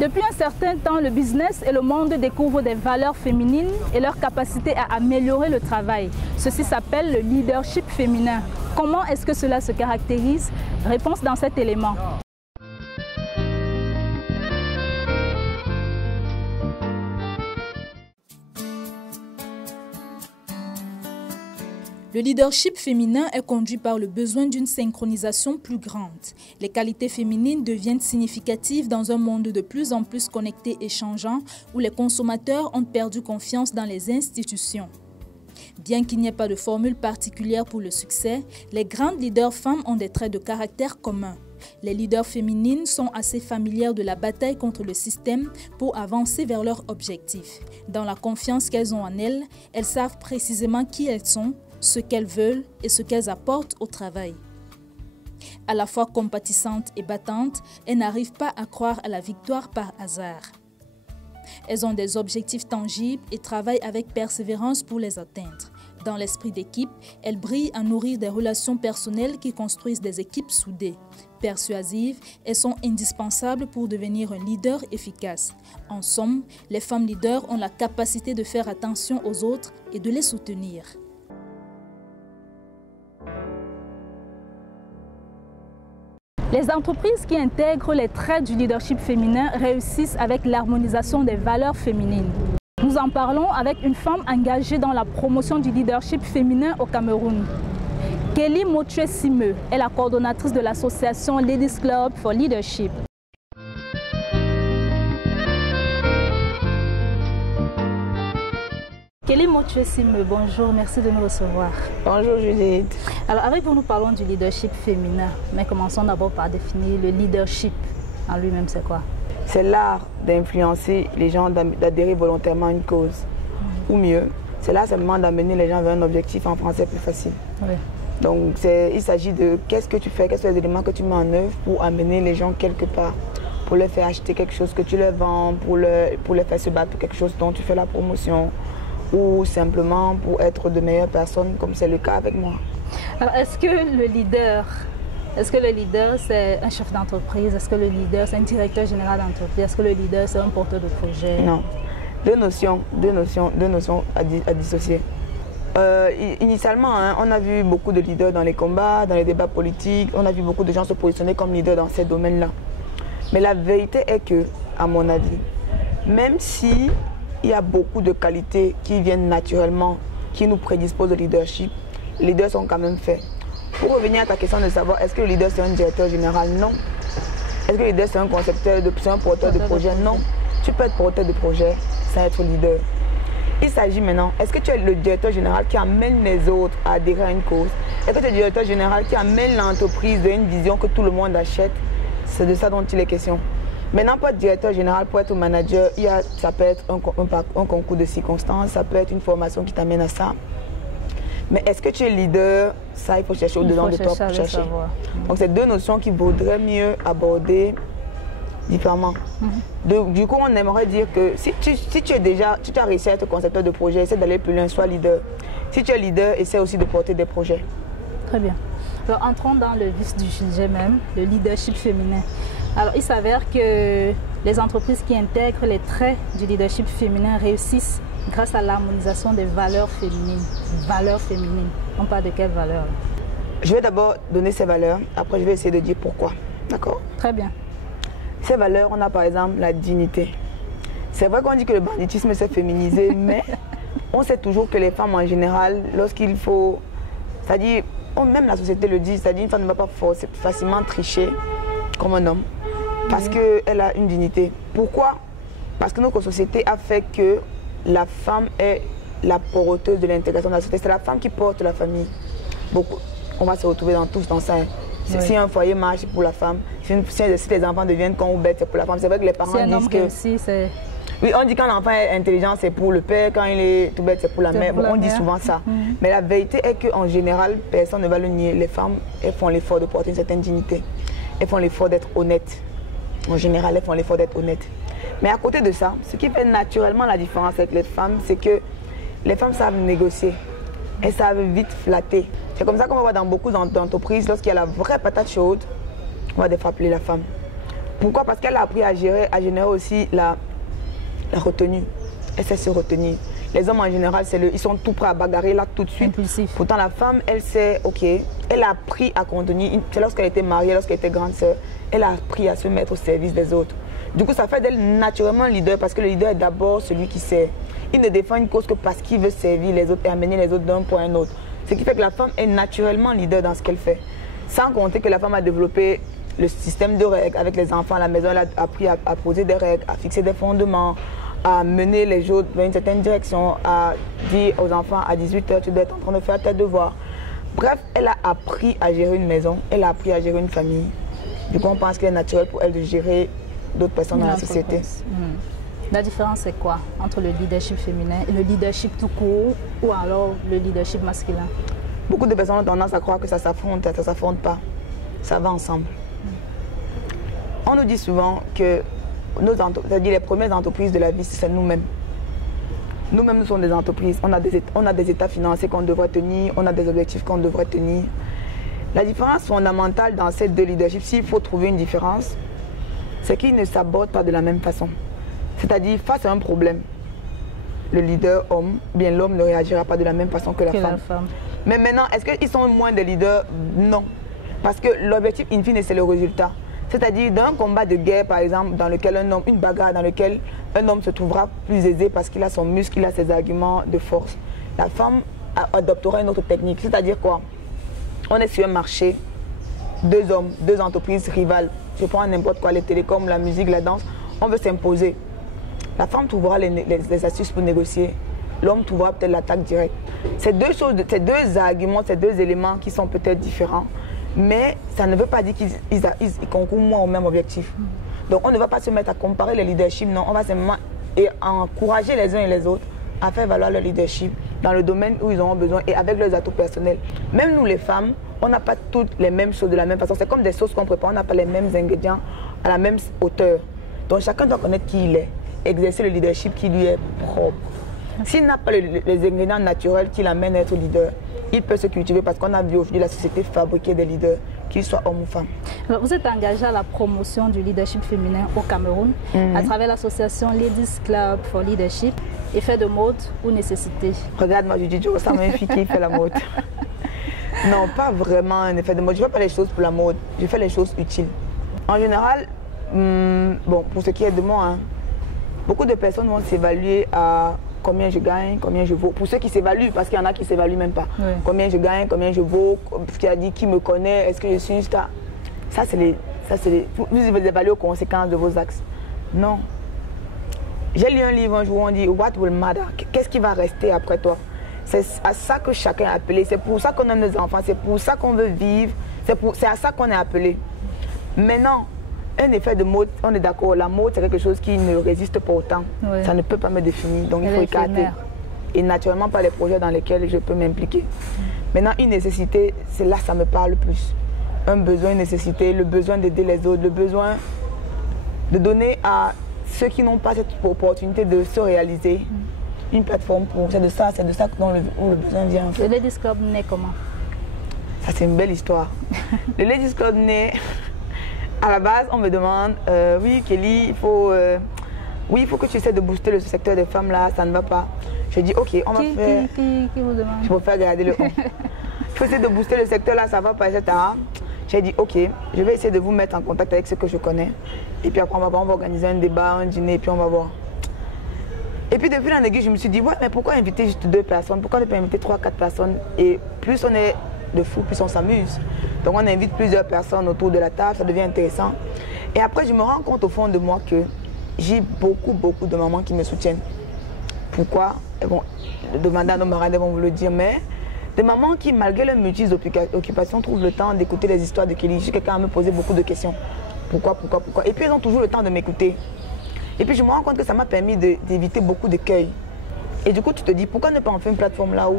Depuis un certain temps, le business et le monde découvrent des valeurs féminines et leur capacité à améliorer le travail. Ceci s'appelle le leadership féminin. Comment est-ce que cela se caractérise? Réponse dans cet élément. Le leadership féminin est conduit par le besoin d'une synchronisation plus grande. Les qualités féminines deviennent significatives dans un monde de plus en plus connecté et changeant, où les consommateurs ont perdu confiance dans les institutions. Bien qu'il n'y ait pas de formule particulière pour le succès, les grandes leaders femmes ont des traits de caractère communs. Les leaders féminines sont assez familières de la bataille contre le système pour avancer vers leur objectif. Dans la confiance qu'elles ont en elles, elles savent précisément qui elles sont, ce qu'elles veulent et ce qu'elles apportent au travail. À la fois compatissantes et battantes, elles n'arrivent pas à croire à la victoire par hasard. Elles ont des objectifs tangibles et travaillent avec persévérance pour les atteindre. Dans l'esprit d'équipe, elles brillent à nourrir des relations personnelles qui construisent des équipes soudées. Persuasives, elles sont indispensables pour devenir un leader efficace. En somme, les femmes leaders ont la capacité de faire attention aux autres et de les soutenir. Les entreprises qui intègrent les traits du leadership féminin réussissent avec l'harmonisation des valeurs féminines. Nous en parlons avec une femme engagée dans la promotion du leadership féminin au Cameroun. Kelly Motue-Simeux est la coordonnatrice de l'association Ladies Club for Leadership. Kelly Motue-Simeux, bonjour, merci de nous recevoir. Bonjour Juliette. Alors avec vous, nous parlons du leadership féminin, mais commençons d'abord par définir le leadership en lui-même, c'est quoi? C'est l'art d'influencer les gens, d'adhérer volontairement à une cause. Ou mieux, c'est l'art simplement d'amener les gens vers un objectif en français plus facile. Oui. Donc il s'agit de qu'est-ce que tu fais, quels sont les éléments que tu mets en œuvre pour amener les gens quelque part, pour leur faire acheter quelque chose que tu leur vends, pour leur faire se battre pour quelque chose dont tu fais la promotion, ou simplement pour être de meilleures personnes, comme c'est le cas avec moi. Alors, est-ce que le leader c'est un chef d'entreprise? Est-ce que le leader c'est un directeur général d'entreprise? Est-ce que le leader c'est un porteur de projet? Non, deux notions à dissocier. Initialement, on a vu beaucoup de leaders dans les combats, dans les débats politiques, on a vu beaucoup de gens se positionner comme leaders dans ces domaines-là. Mais la vérité est que, à mon avis, même si il y a beaucoup de qualités qui viennent naturellement, qui nous prédisposent au leadership, les leaders sont quand même faits. Pour revenir à ta question de savoir, est-ce que le leader c'est un directeur général? Non. Est-ce que le leader c'est un concepteur, c'est un porteur de projet? Non. Tu peux être porteur de projet sans être leader. Il s'agit maintenant, est-ce que tu es le directeur général qui amène les autres à adhérer à une cause? Est-ce que tu es le directeur général qui amène l'entreprise vers une vision que tout le monde achète? C'est de ça dont il est question. Maintenant, pour être directeur général, pour être manager, ça peut être un concours de circonstances, ça peut être une formation qui t'amène à ça. Mais est-ce que tu es leader? Ça, il faut chercher au-dedans de toi pour chercher. Donc, c'est deux notions qu'il vaudrait mieux aborder différemment. Du coup, on aimerait dire que si tu as réussi à être concepteur de projet, essaie d'aller plus loin, sois leader. Si tu es leader, essaie aussi de porter des projets. Très bien. Alors, entrons dans le vif du sujet même, le leadership féminin. Alors, il s'avère que les entreprises qui intègrent les traits du leadership féminin réussissent grâce à l'harmonisation des valeurs féminines. Valeurs féminines. On parle de quelles valeurs? Je vais d'abord donner ces valeurs, après je vais essayer de dire pourquoi. D'accord? Très bien. Ces valeurs, on a par exemple la dignité. C'est vrai qu'on dit que le banditisme s'est féminisé, mais on sait toujours que les femmes en général, lorsqu'il faut... C'est-à-dire, même la société le dit, c'est-à-dire une femme ne va pas facilement tricher comme un homme. Parce qu'elle a une dignité. Pourquoi? Parce que notre société a fait que la femme est la porteuse de l'intégration de la société. C'est la femme qui porte la famille. Beaucoup. On va se retrouver tous dans ça. Si un foyer marche, c'est pour la femme. Si les enfants deviennent cons ou bêtes, c'est pour la femme. C'est vrai que les parents disent que... Oui, on dit quand l'enfant est intelligent, c'est pour le père. Quand il est tout bête, c'est pour la mère. Bon, on dit souvent ça. Mais la vérité est qu'en général, personne ne va le nier. Les femmes, elles font l'effort de porter une certaine dignité. Elles font l'effort d'être honnêtes. En général, elles font l'effort d'être honnêtes. Mais à côté de ça, ce qui fait naturellement la différence avec les femmes, c'est que les femmes savent négocier. Elles savent vite flatter. C'est comme ça qu'on va voir dans beaucoup d'entreprises, lorsqu'il y a la vraie patate chaude, on va des fois appeler la femme. Pourquoi? Parce qu'elle a appris à générer aussi la retenue. Elle sait se retenir. Les hommes en général, ils sont tout prêts à bagarrer là tout de suite. Impulsif. Pourtant la femme, elle sait, ok, elle a appris à contenir. C'est lorsqu'elle était mariée, lorsqu'elle était grande sœur, elle a appris à se mettre au service des autres. Du coup, ça fait d'elle naturellement un leader parce que le leader est d'abord celui qui sert. Il ne défend une cause que parce qu'il veut servir les autres et amener les autres d'un point à un autre. Ce qui fait que la femme est naturellement leader dans ce qu'elle fait. Sans compter que la femme a développé le système de règles avec les enfants à la maison. Elle a appris à poser des règles, à fixer des fondements, à mener les autres dans une certaine direction, à dire aux enfants à 18h, tu dois être en train de faire tes devoirs. Bref, elle a appris à gérer une maison, elle a appris à gérer une famille. Du coup, on pense qu'il est naturel pour elle de gérer d'autres personnes dans la société. La différence, c'est quoi entre le leadership féminin et le leadership tout court ou alors le leadership masculin? Beaucoup de personnes ont tendance à croire que ça s'affronte, ça ne s'affronte pas. Ça va ensemble. On nous dit souvent que c'est-à-dire les premières entreprises de la vie, c'est nous-mêmes. Nous-mêmes, nous sommes des entreprises. On a des états financiers qu'on devrait tenir, on a des objectifs qu'on devrait tenir. La différence fondamentale dans ces deux leaderships, s'il faut trouver une différence, c'est qu'ils ne s'abordent pas de la même façon. C'est-à-dire, face à un problème, le leader homme, bien l'homme ne réagira pas de la même façon que la femme. Mais maintenant, est-ce qu'ils sont moins des leaders? Non. Parce que l'objectif in fine, c'est le résultat. C'est-à-dire, dans un combat de guerre, par exemple, dans lequel une bagarre dans laquelle un homme se trouvera plus aisé parce qu'il a son muscle, il a ses arguments de force. La femme adoptera une autre technique. C'est-à-dire quoi? On est sur un marché, deux hommes, deux entreprises rivales. Je prends n'importe quoi, les télécoms, la musique, la danse. On veut s'imposer. La femme trouvera les astuces pour négocier. L'homme trouvera peut-être l'attaque directe. C'est deux choses, ces deux arguments, ces deux éléments qui sont peut-être différents. Mais ça ne veut pas dire qu'ils concourent moins au même objectif. Donc on ne va pas se mettre à comparer les leaderships, non. On va simplement encourager les uns et les autres à faire valoir leur leadership dans le domaine où ils en ont besoin et avec leurs atouts personnels. Même nous les femmes, on n'a pas toutes les mêmes choses de la même façon. C'est comme des sauces qu'on prépare, on n'a pas les mêmes ingrédients à la même hauteur. Donc chacun doit connaître qui il est, exercer le leadership qui lui est propre. S'il n'a pas les ingrédients naturels qui l'amènent à être leader, il peut se cultiver parce qu'on a vu aujourd'hui la société fabriquer des leaders, qu'ils soient hommes ou femmes. Vous êtes engagé à la promotion du leadership féminin au Cameroun à travers l'association Ladies Club for Leadership. Effet de mode ou nécessité? Regarde-moi, je dis, je ressemble à une fille qui fait la mode. Non, pas vraiment un effet de mode. Je ne fais pas les choses pour la mode, je fais les choses utiles. En général, bon, pour ce qui est de moi, hein, beaucoup de personnes vont s'évaluer à combien je gagne, combien je vaux. Pour ceux qui s'évaluent, parce qu'il y en a qui ne s'évaluent même pas. Oui. Combien je gagne, combien je vaux, qui a dit qui me connaît, est-ce que je suis une star. Ça, c'est les... Vous évaluez aux conséquences de vos axes. Non. J'ai lu un livre un jour où on dit « What will matter ?» Qu'est-ce qui va rester après toi? C'est à ça que chacun est appelé. C'est pour ça qu'on aime nos enfants. C'est pour ça qu'on veut vivre. C'est à ça qu'on est appelé. Maintenant, un effet de mode, on est d'accord, la mode c'est quelque chose qui ne résiste pas au temps. Oui. Ça ne peut pas me définir, donc il faut écarter. Et naturellement pas les projets dans lesquels je peux m'impliquer. Maintenant, une nécessité, c'est là que ça me parle plus. Un besoin, une nécessité, le besoin d'aider les autres, le besoin de donner à ceux qui n'ont pas cette opportunité de se réaliser une plateforme pour. C'est de ça dont le besoin vient. En fait. Le Ladies Club naît comment? Ça c'est une belle histoire. Le Ladies Club naît. À la base, on me demande, oui Kelly, il faut que tu essaies de booster le secteur des femmes là, ça ne va pas. Je dis ok, on va faire... Qui vous demande? Je préfère garder le on. Il faut essayer de booster le secteur là, ça ne va pas, etc. J'ai dit ok, je vais essayer de vous mettre en contact avec ceux que je connais. Et puis après on va organiser un débat, un dîner, et puis on va voir. Et puis depuis l'an aiguille, je me suis dit, ouais, mais pourquoi inviter juste 2 personnes? Pourquoi ne pas inviter 3-4 personnes? Et plus on est de fous, plus on s'amuse. Donc on invite plusieurs personnes autour de la table, ça devient intéressant. Et après, je me rends compte au fond de moi que j'ai beaucoup de mamans qui me soutiennent. Pourquoi? Elles vont demander à nos marraines, elles vont vous le dire, mais des mamans qui, malgré leurs multiples occupations, trouvent le temps d'écouter les histoires de Kelly. J'ai quelqu'un à me poser beaucoup de questions. Pourquoi? Et puis elles ont toujours le temps de m'écouter. Et puis je me rends compte que ça m'a permis d'éviter beaucoup d'écueils. Et du coup, tu te dis, pourquoi ne pas en faire une plateforme là où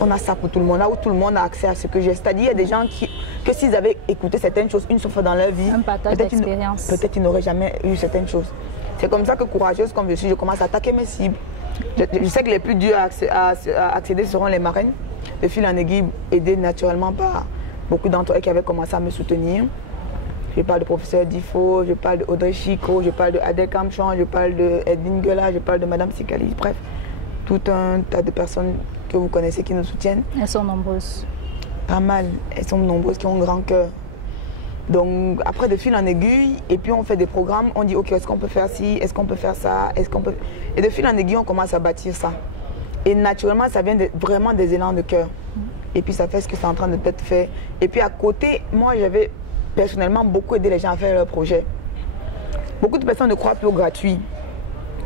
on a ça pour tout le monde, là où tout le monde a accès à ce que j'ai. C'est-à-dire, il y a des gens que s'ils avaient écouté certaines choses une seule fois dans leur vie, peut-être ils n'auraient jamais eu certaines choses. C'est comme ça que, courageuse comme je suis, je commence à attaquer mes cibles. Je sais que les plus durs à accéder seront les marraines. De fil en aiguille, aidées naturellement par beaucoup d'entre eux qui avaient commencé à me soutenir. Je parle de professeur Difo, je parle de Audrey Chico, je parle de Adèle Kamchan, je parle de Edwin Guela, je parle de Madame Sikali. Bref, tout un tas de personnes que vous connaissez qui nous soutiennent. Elles sont nombreuses. Pas mal. Elles sont nombreuses qui ont un grand cœur. Donc après de fil en aiguille, et puis on fait des programmes, on dit ok, est-ce qu'on peut faire ci, est-ce qu'on peut faire ça, est-ce qu'on peut... Et de fil en aiguille, on commence à bâtir ça. Et naturellement, ça vient vraiment des élans de cœur. Et puis ça fait ce que c'est en train d'être fait. Et puis à côté, moi j'avais personnellement beaucoup aidé les gens à faire leurs projets. Beaucoup de personnes ne croient plus au gratuit.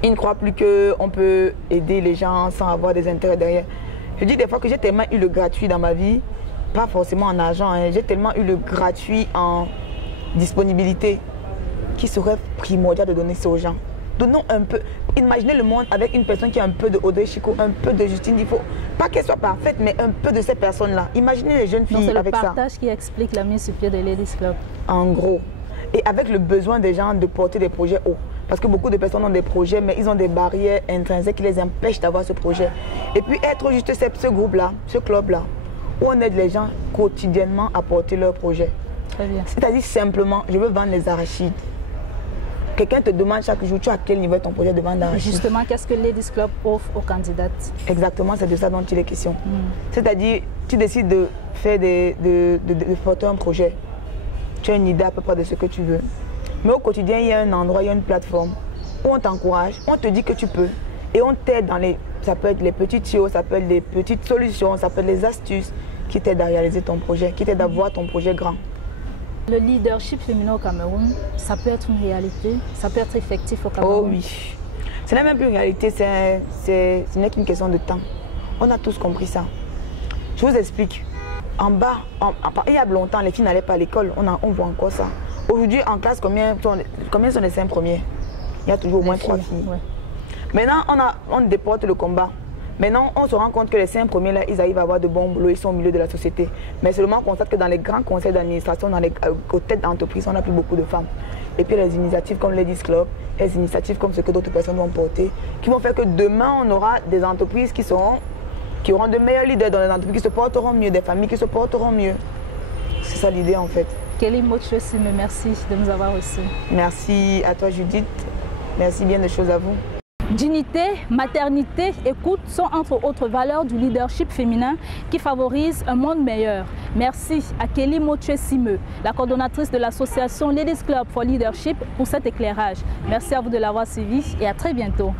Ils ne croient plus qu'on peut aider les gens sans avoir des intérêts derrière. Je dis des fois que j'ai tellement eu le gratuit dans ma vie, pas forcément en argent, hein. J'ai tellement eu le gratuit en disponibilité qui serait primordial de donner ça aux gens. Donnons un peu. Imaginez le monde avec une personne qui a un peu de Audrey Chico, un peu de Justine Difo. Pas qu'elle soit parfaite, mais un peu de ces personnes-là. Imaginez les jeunes filles avec ça. C'est le partage qui explique la mise sur pied de Ladies Club. En gros. Et avec le besoin des gens de porter des projets hauts. Parce que beaucoup de personnes ont des projets, mais ils ont des barrières intrinsèques qui les empêchent d'avoir ce projet. Et puis être juste ce groupe-là, ce club-là, où on aide les gens quotidiennement à porter leurs projets. Très bien. C'est-à-dire simplement, je veux vendre les arachides. Quelqu'un te demande chaque jour, tu as à quel niveau ton projet de vente d'arachides? Justement, qu'est-ce que Ladies Club offre aux candidates? Exactement, c'est de ça dont il est question. C'est-à-dire, tu décides de faire de porter un projet. Tu as une idée à peu près de ce que tu veux. Mais au quotidien, il y a un endroit, il y a une plateforme où on t'encourage, on te dit que tu peux. Et on t'aide dans les... Ça peut être les petits tuyaux, ça peut être les petites solutions, ça peut être les astuces qui t'aident à réaliser ton projet, qui t'aident à voir ton projet grand. Le leadership féminin au Cameroun, ça peut être une réalité, ça peut être effectif au Cameroun. Oh oui. Ce n'est même plus une réalité, ce n'est qu'une question de temps. On a tous compris ça. Je vous explique. En bas, il y a longtemps, les filles n'allaient pas à l'école, on voit encore ça. Aujourd'hui, en classe, combien sont les 5 premiers? Il y a toujours au moins 3 filles. Ouais. Maintenant, on déporte le combat. Maintenant, on se rend compte que les 5 premiers, là, ils arrivent à avoir de bons boulots, ils sont au milieu de la société. Mais seulement on constate que dans les grands conseils d'administration, aux têtes d'entreprise, on n'a plus beaucoup de femmes. Et puis les initiatives comme Ladies Club, les initiatives comme ce que d'autres personnes vont porter, qui vont faire que demain, on aura des entreprises qui auront de meilleurs leaders dans les entreprises, qui se porteront mieux, des familles qui se porteront mieux. C'est ça l'idée en fait. Kelly Mochwe-Sime, merci de nous avoir reçus. Merci à toi Judith, merci bien de choses à vous. Dignité, maternité, écoute sont entre autres valeurs du leadership féminin qui favorise un monde meilleur. Merci à Kelly Mochwe-Sime, la coordonnatrice de l'association Ladies Club for Leadership pour cet éclairage. Merci à vous de l'avoir suivi et à très bientôt.